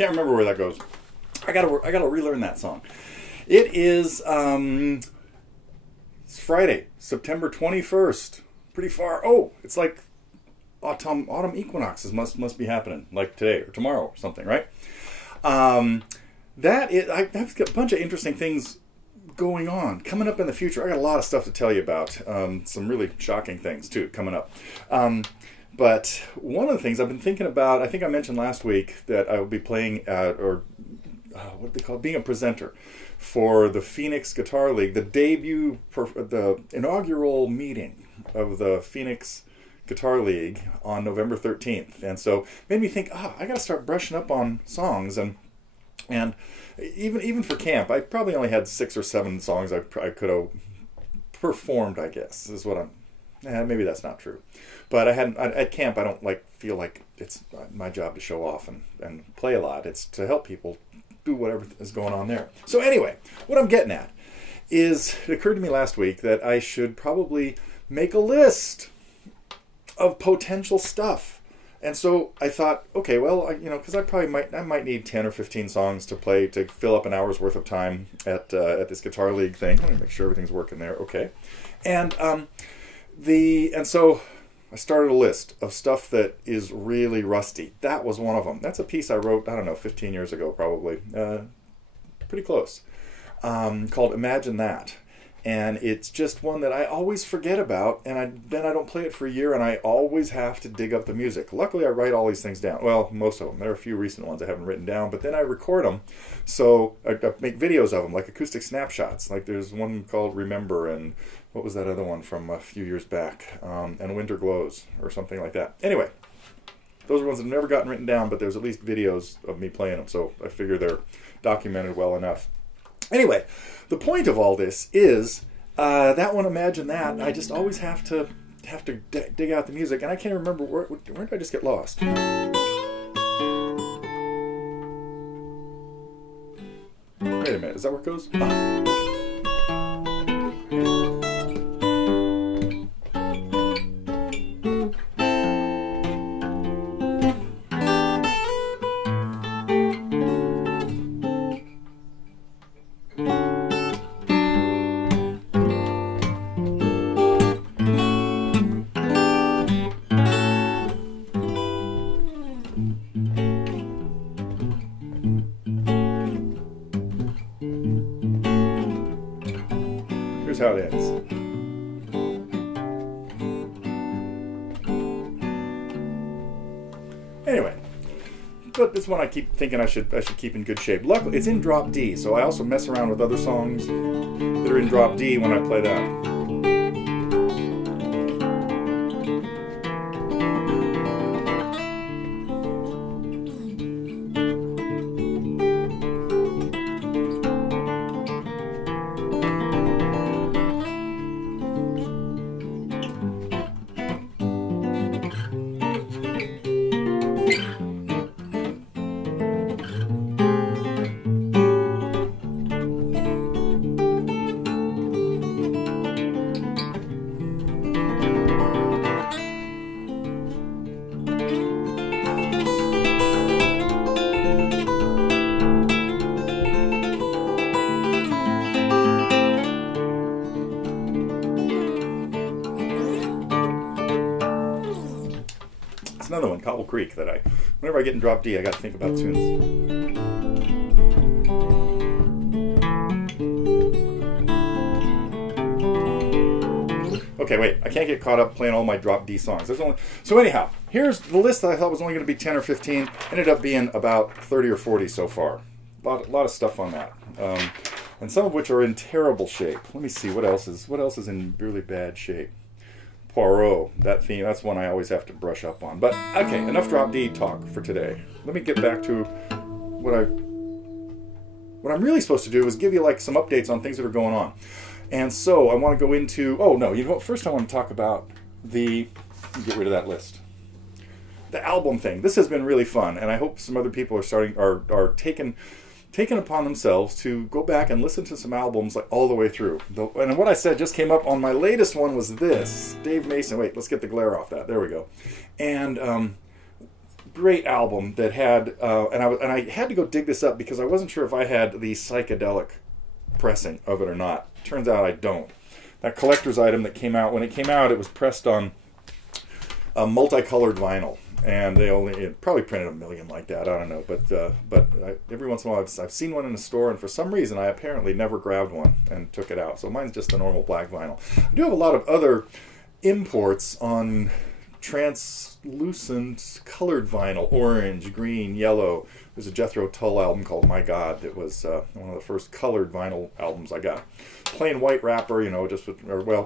Can't remember where that goes. I gotta relearn that song. It is it's Friday, September 21st. Pretty far. Oh, it's like autumn equinoxes must be happening, like today or tomorrow or something, right? I've got a bunch of interesting things going on coming up in the future. I got a lot of stuff to tell you about. Some really shocking things too coming up. But one of the things I've been thinking about, I think I mentioned last week that I will be playing at, or what they call it, being a presenter for the Phoenix Guitar League, the inaugural meeting of the Phoenix Guitar League on November 13th. And so made me think, I got to start brushing up on songs, and even for camp, I probably only had 6 or 7 songs I could have performed, I guess, is what maybe that's not true. But at camp, I don't feel like it's my job to show off and play a lot. It's to help people do whatever is going on there. So anyway, what I'm getting at is, it occurred to me last week that I should probably make a list of potential stuff. And so I thought, okay, well, because I might need 10 or 15 songs to play to fill up an hour's worth of time at this Guitar League thing. Let me make sure everything's working there. Okay, and so I started a list of stuff that is really rusty. That was one of them. That's a piece I wrote, I don't know, 15 years ago probably, pretty close, called Imagine That. And it's just one that I always forget about, and then I don't play it for a year, and I always have to dig up the music. Luckily, I write all these things down. Well, most of them. There are a few recent ones I haven't written down, but then I record them. So I make videos of them, like acoustic snapshots. Like there's one called Remember, and what was that other one from a few years back? And Winter Glows, or something like that. Anyway, those are ones that have never gotten written down, but there's at least videos of me playing them, so I figure they're documented well enough. Anyway, the point of all this is that one, Imagine That, I just always have to dig out the music, and I can't remember where did I just get lost? Wait a minute, is that where it goes? Here's how it ends. Anyway, but it's one I keep thinking I should keep in good shape. Luckily, it's in drop D, so I also mess around with other songs that are in drop D when I play that. Another one, Cobble Creek, that whenever I get in drop D, I got to think about tunes. Okay, wait, I can't get caught up playing all my drop D songs. So anyhow, here's the list that I thought was only going to be 10 or 15. Ended up being about 30 or 40 so far. A lot of stuff on that. And some of which are in terrible shape. Let me see, what else is in really bad shape? Poirot, that theme, that's one I always have to brush up on. But, okay, enough drop D talk for today. Let me get back to what I'm really supposed to do is give you like some updates on things that are going on. And so I want to go into, first I want to talk about get rid of that list. The album thing. This has been really fun, and I hope some other people are taking upon themselves to go back and listen to some albums like all the way through. And what I said just came up on my latest one was this. Dave Mason. Wait, let's get the glare off that. There we go. And great album that had, and I had to go dig this up because I wasn't sure if I had the psychedelic pressing of it or not. Turns out I don't. That collector's item that came out, when it came out, it was pressed on a multicolored vinyl, and it probably printed 1 million like that. I don't know, but every once in a while I've seen one in a store, and for some reason I apparently never grabbed one and took it out. So mine's just the normal black vinyl. I do have a lot of other imports on translucent colored vinyl, orange, green, yellow. There's a Jethro Tull album called My God that was one of the first colored vinyl albums I got. Plain white wrapper,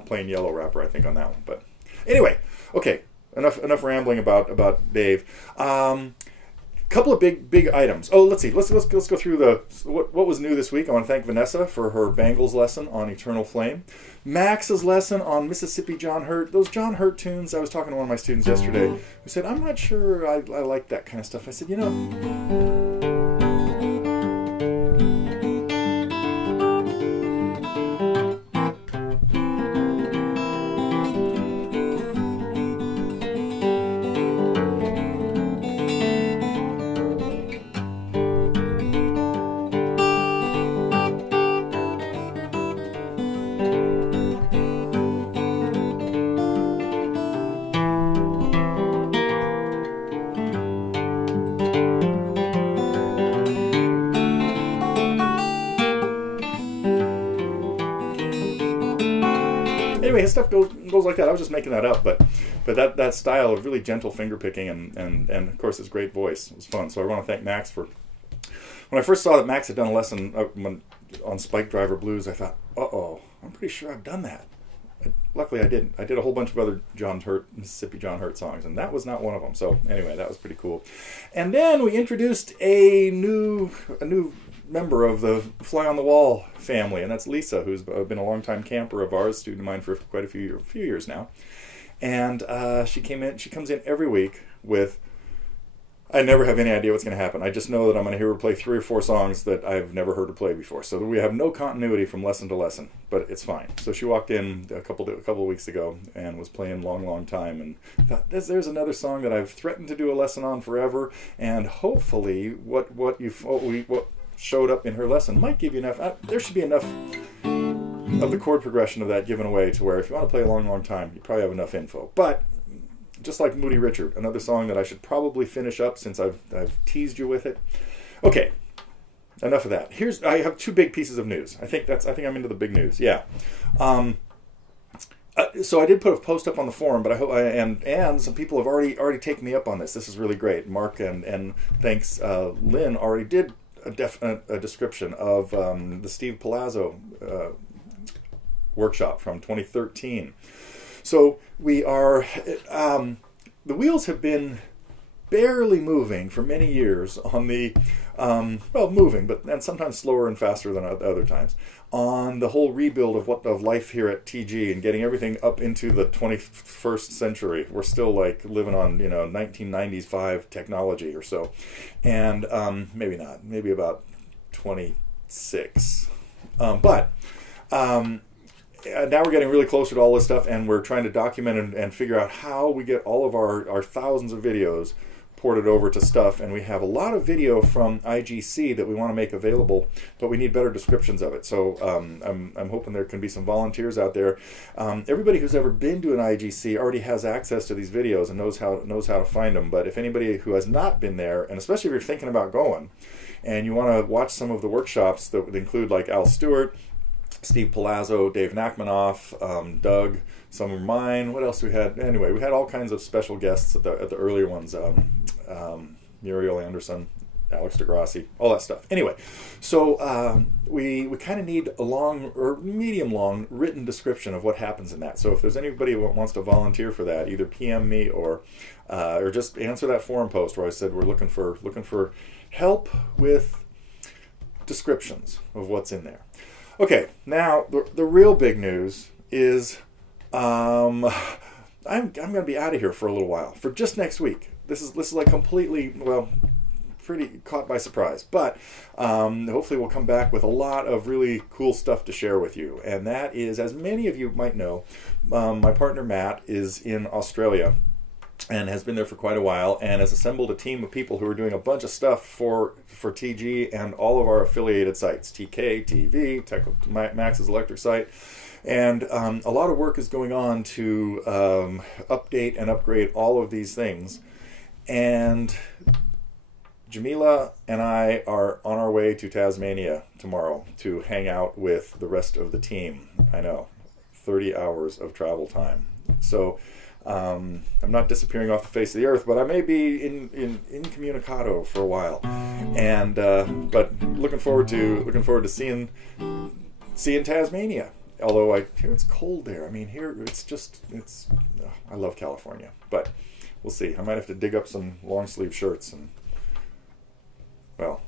plain yellow wrapper I think on that one. But anyway, okay, enough rambling about Dave. Couple of big items. Oh, let's see. Let's go through what was new this week. I want to thank Vanessa for her Bangles lesson on Eternal Flame. Max's lesson on Mississippi John Hurt. Those John Hurt tunes. I was talking to one of my students yesterday who said, "I'm not sure I like that kind of stuff." I said, anyway, his stuff goes like that. I was just making that up, but that style of really gentle finger picking and of course his great voice was fun. So I want to thank Max for. When I first saw that Max had done a lesson on Spike Driver Blues, I thought, I'm pretty sure I've done that. Luckily, I didn't. I did a whole bunch of other Mississippi John Hurt songs, and that was not one of them. So anyway, that was pretty cool. And then we introduced a new member of the Fly on the Wall family, and that's Lisa, who's been a longtime camper of ours, student of mine for quite a few years now. And she comes in every week with, I never have any idea what's going to happen. I just know that I'm going to hear her play 3 or 4 songs that I've never heard her play before. So we have no continuity from lesson to lesson, but it's fine. So she walked in a couple of weeks ago and was playing Long Time, and thought, there's another song that I've threatened to do a lesson on forever, and hopefully what showed up in her lesson might give you enough. There should be enough of the chord progression of that given away to where if you want to play a long time, you probably have enough info. But just like Moody Richard, another song that I should probably finish up since I've teased you with it. Okay, enough of that. I have 2 big pieces of news. I think I'm into the big news. Yeah. So I did put a post up on the forum, but I hope and some people have already taken me up on this. This is really great. Mark and thanks Lynn already did a description of the Steve Palazzo workshop from 2013. So we are, the wheels have been barely moving for many years on the, moving, and sometimes slower and faster than other times, on the whole rebuild of life here at TG and getting everything up into the 21st century. We're still like living on 1995 technology or so, and maybe not, maybe about 26, now we're getting really closer to all this stuff, and we're trying to document and figure out how we get all of our thousands of videos ported over to stuff. And we have a lot of video from IGC that we want to make available, but we need better descriptions of it. So I'm hoping there can be some volunteers out there. Everybody who's ever been to an IGC already has access to these videos and knows how to find them. But if anybody who has not been there, and especially if you're thinking about going, and you want to watch some of the workshops that would include like Al Stewart, Steve Palazzo, Dave Nachmanoff, Doug, some of mine. What else we had? Anyway, we had all kinds of special guests at the earlier ones. Muriel Anderson, Alex DeGrassi, all that stuff. Anyway, so we kind of need a long or medium long written description of what happens in that. So if there's anybody who wants to volunteer for that, either PM me or just answer that forum post where I said we're looking for help with descriptions of what's in there. Okay, now the real big news is I'm going to be out of here for a little while, for just next week. This is like completely, pretty caught by surprise. But hopefully we'll come back with a lot of really cool stuff to share with you. And that is, as many of you might know, my partner Matt is in Australia. and has been there for quite a while, and has assembled a team of people who are doing a bunch of stuff for TG and all of our affiliated sites, TK, TV, Max's electric site. And a lot of work is going on to update and upgrade all of these things. And Jamila and I are on our way to Tasmania tomorrow to hang out with the rest of the team. I know, 30 hours of travel time. So I'm not disappearing off the face of the earth, but I may be incommunicado for a while. And but looking forward to seeing Tasmania. Although I hear it's cold there. I mean, here I love California, but we'll see. I might have to dig up some long sleeve shirts and, well,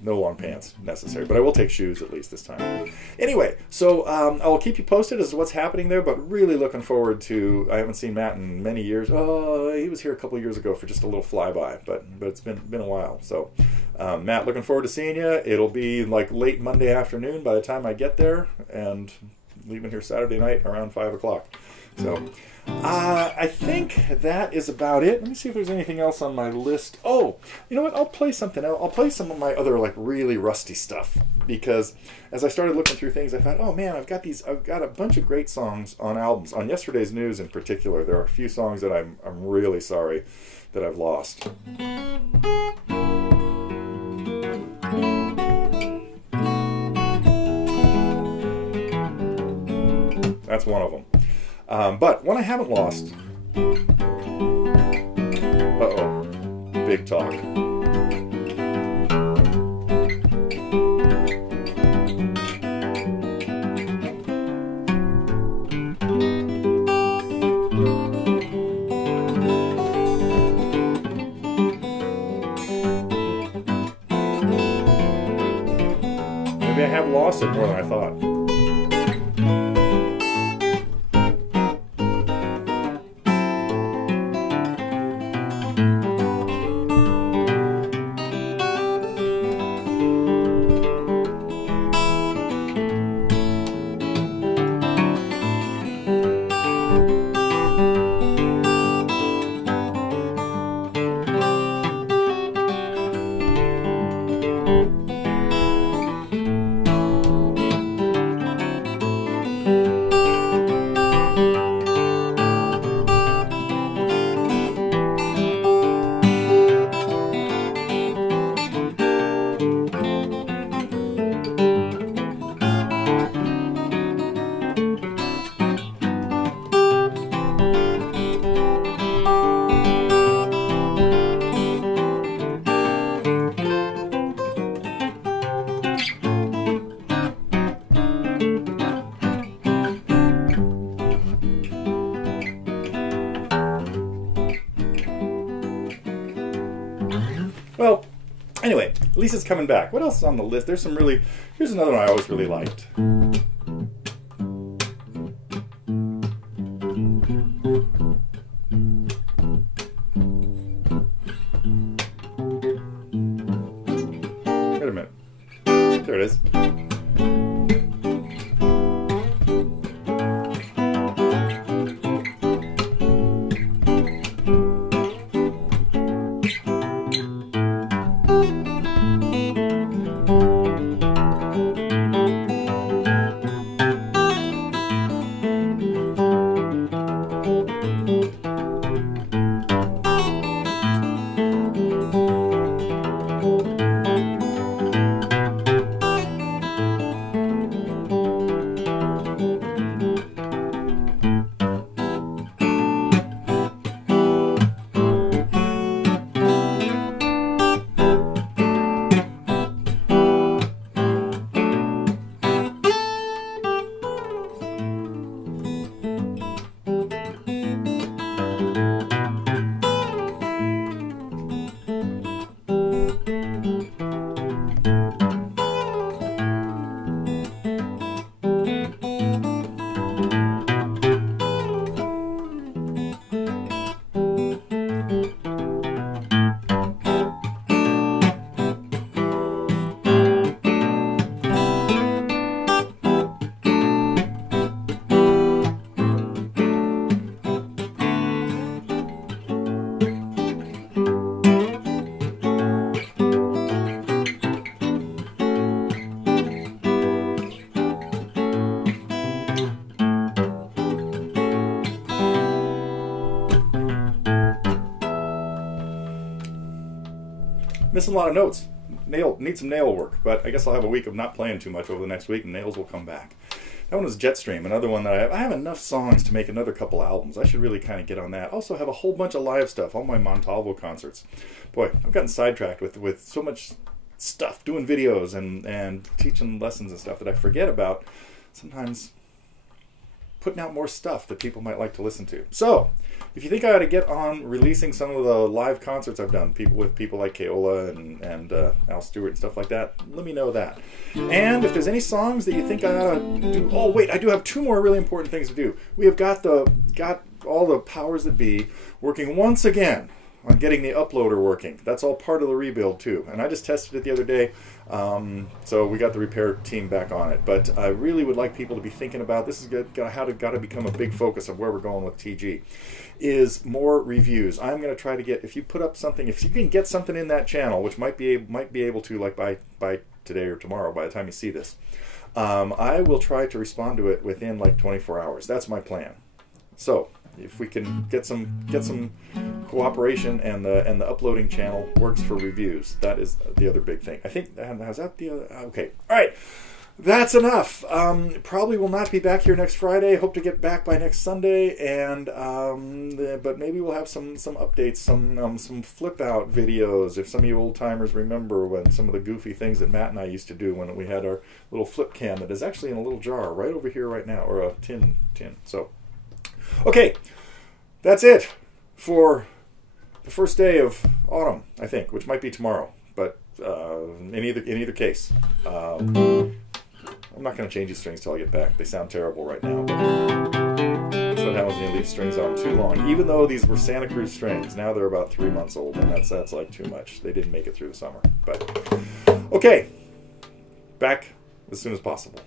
no long pants necessary, but I will take shoes at least this time. Anyway, so I'll keep you posted as to what's happening there, but really looking forward to, I haven't seen Matt in many years. Oh, he was here a couple years ago for just a little flyby, but it's been a while. So Matt, looking forward to seeing you. It'll be like late Monday afternoon by the time I get there, and leaving here Saturday night around 5 o'clock. So I think that is about it. Let me see if there's anything else on my list. Oh, you know what? I'll play something else. I'll play some of my other like really rusty stuff, because as I started looking through things, I thought, oh man, I've got a bunch of great songs on albums. On Yesterday's News in particular, there are a few songs that I'm really sorry that I've lost. That's one of them. But one I haven't lost. Uh-oh. Big talk. Maybe I have lost it more than I thought. Well, anyway, at least it's coming back. What else is on the list? There's some really... Here's another one I always really liked. Wait a minute. There it is. Missing a lot of notes. Need some nail work, but I guess I'll have a week of not playing too much over the next week, and nails will come back. That one was Jetstream, another one that I have enough songs to make another couple albums. I should really kind of get on that. Also have a whole bunch of live stuff, all my Montalvo concerts. Boy, I've gotten sidetracked with so much stuff, doing videos and teaching lessons and stuff that I forget about sometimes putting out more stuff that people might like to listen to. So, if you think I ought to get on releasing some of the live concerts I've done, with people like Keola and Al Stewart and stuff like that, let me know that. And if there's any songs that you think I ought to do, oh wait, I do have two more really important things to do. We have got all the powers that be working once again on getting the uploader working. That's all part of the rebuild too. And I just tested it the other day, so we got the repair team back on it. But I really would like people to be thinking about, this is got to become a big focus of where we're going with TG, is more reviews. I'm going to try to get, if you put up something, if you can get something in that channel, which might be able to, like by today or tomorrow, by the time you see this, I will try to respond to it within like 24 hours. That's my plan. So if we can get some cooperation and the uploading channel works for reviews, that is the other big thing. I think how's that the other, okay, all right, that's enough. Probably will not be back here next Friday. Hope to get back by next Sunday, and but maybe we'll have some updates, some flip out videos. If some of you old timers remember when some of the goofy things that Matt and I used to do when we had our little flip cam that is actually in a little jar right over here right now, or a tin. So. Okay, that's it for the first day of autumn, I think, which might be tomorrow. But in either case, I'm not going to change these strings till I get back. They sound terrible right now. That's what happens when you leave strings on too long. Even though these were Santa Cruz strings, now they're about 3 months old, and that's like too much. They didn't make it through the summer. But okay, back as soon as possible.